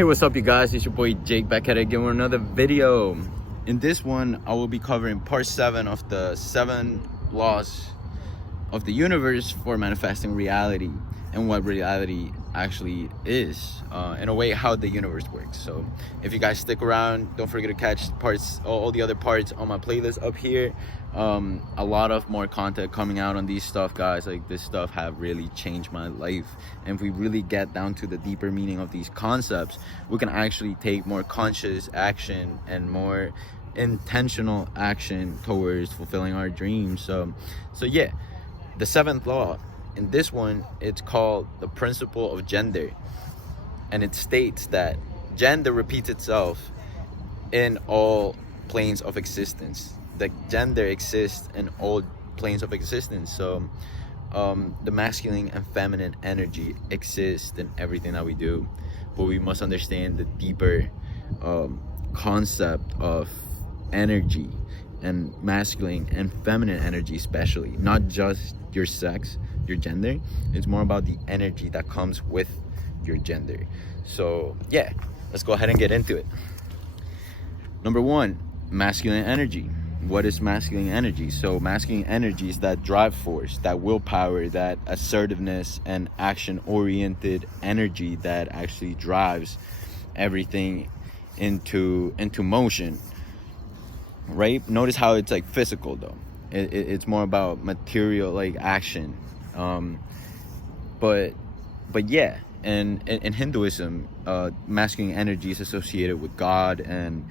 Hey, what's up, you guys? It's your boy Jake back at it again with another video. In this one, I will be covering part 7 of the 7 laws of the universe for manifesting reality and what reality actually is, in a way how the universe works. So if you guys stick around, don't forget to catch parts, all the other parts on my playlist up here. A lot of more content coming out on these stuff, guys. Like, this stuff have really changed my life, and if we really get down to the deeper meaning of these concepts, we can actually take more conscious action and more intentional action towards fulfilling our dreams. So yeah, the 7th law, in this one, it's called the principle of gender, and it states that gender repeats itself in all planes of existence. The gender exists in all planes of existence. So the masculine and feminine energy exists in everything that we do, but we must understand the deeper concept of energy and masculine and feminine energy, especially not just your sex, your gender. It's more about the energy that comes with your gender. So yeah, let's go ahead and get into it. Number 1, masculine energy. What is masculine energy? So masculine energy is that drive force, that willpower, that assertiveness and action-oriented energy that actually drives everything into motion, right? Notice how it's like physical though. It's more about material, like action. But yeah, and in Hinduism, masculine energy is associated with God and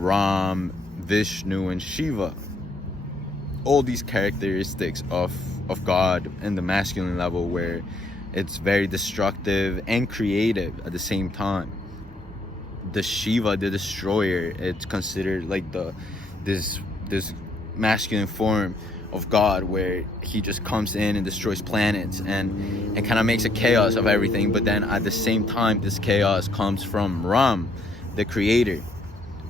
Ram, Vishnu, and Shiva. All these characteristics of God in the masculine level, where it's very destructive and creative at the same time. The Shiva, the destroyer, it's considered like this masculine form of God, where he just comes in and destroys planets and kind of makes a chaos of everything. But then at the same time, this chaos comes from Ram, the creator,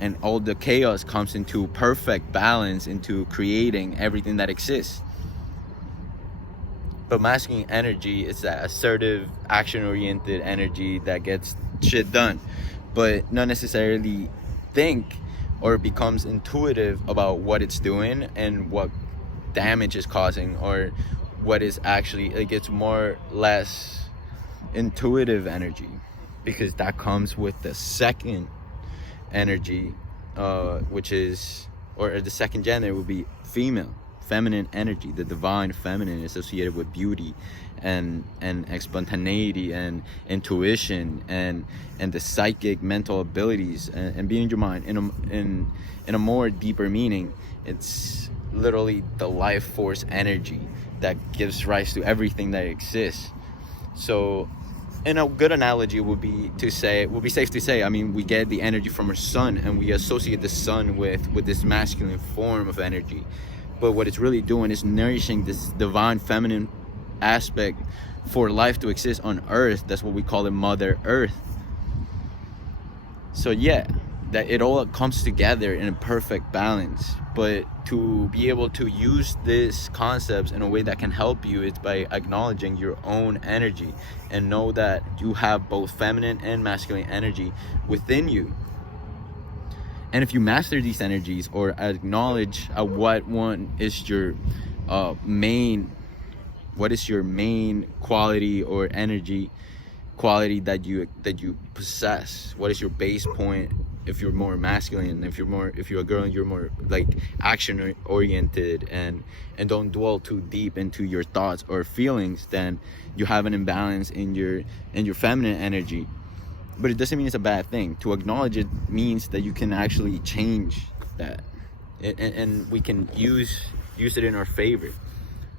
and all the chaos comes into perfect balance, into creating everything that exists. But masculine energy is that assertive, action-oriented energy that gets shit done, but not necessarily think or becomes intuitive about what it's doing and what damage is causing, or what is actually, like, it's more or less intuitive energy, because that comes with the second energy, which is, or the second gender would be female, feminine energy. The divine feminine is associated with beauty and spontaneity and intuition and the psychic mental abilities and being in your mind. In a more deeper meaning, it's literally the life force energy that gives rise to everything that exists. So in a good analogy would be safe to say, I mean, we get the energy from our sun, and we associate the sun with this masculine form of energy. But what it's really doing is nourishing this divine feminine aspect for life to exist on Earth. That's what we call it, Mother Earth. So yeah, that it all comes together in a perfect balance. But to be able to use these concepts in a way that can help you, it's by acknowledging your own energy and know that you have both feminine and masculine energy within you. And if you master these energies, or acknowledge what is your main quality or energy quality that you possess, what is your base point? If you're more masculine, if you're a girl and you're more like action oriented and don't dwell too deep into your thoughts or feelings, then you have an imbalance in your feminine energy. But it doesn't mean it's a bad thing. To acknowledge it means that you can actually change that, and we can use it in our favor.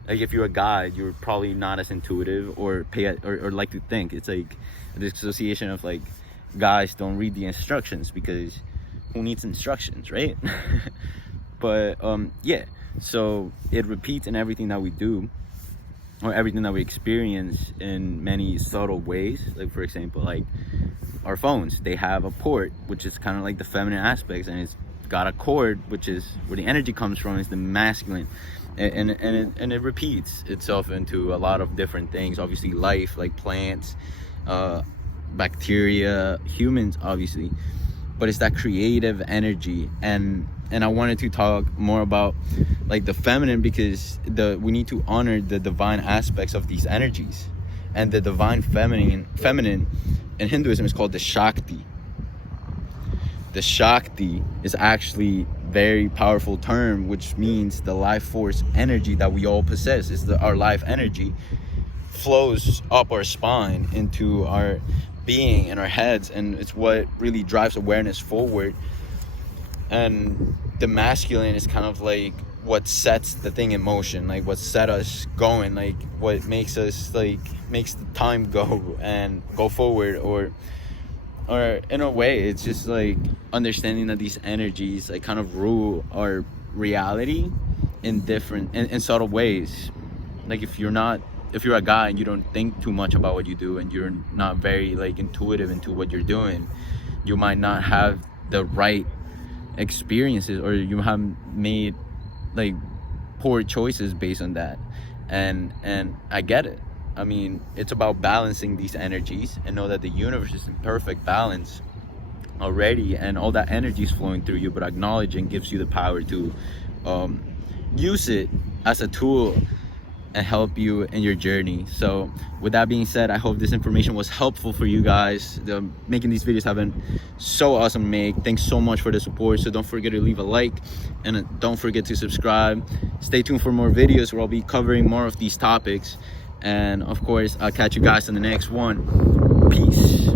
Like, if you're a guy, you're probably not as intuitive or like to think. It's like the association of, like, guys don't read the instructions, because who needs instructions, right? But yeah, so it repeats in everything that we do, or everything that we experience, in many subtle ways. Like, for example, like our phones, they have a port, which is kind of like the feminine aspects, and it's got a cord, which is where the energy comes from, is the masculine. And it repeats itself into a lot of different things. Obviously life, like plants, bacteria, humans obviously, but it's that creative energy. And I wanted to talk more about like the feminine, because we need to honor the divine aspects of these energies. And the divine feminine in Hinduism is called the Shakti. The Shakti is actually very powerful term, which means the life force energy that we all possess. Is our life energy flows up our spine into our being and our heads, and it's what really drives awareness forward. And the masculine is kind of like what sets the thing in motion, like what set us going, like what makes us like makes the time go and go forward, or in a way it's just like understanding that these energies like kind of rule our reality in different in subtle ways. Like if you're a guy and you don't think too much about what you do, and you're not very like intuitive into what you're doing, you might not have the right experiences, or you have made like poor choices based on that. And I get it. I mean, it's about balancing these energies and know that the universe is in perfect balance already, and all that energy is flowing through you, but acknowledging gives you the power to use it as a tool and help you in your journey. So with that being said, I hope this information was helpful for you guys. Making these videos have been so awesome to make. Thanks so much for the support. So don't forget to leave a like, and don't forget to subscribe. Stay tuned for more videos where I'll be covering more of these topics. And of course, I'll catch you guys in the next one. Peace.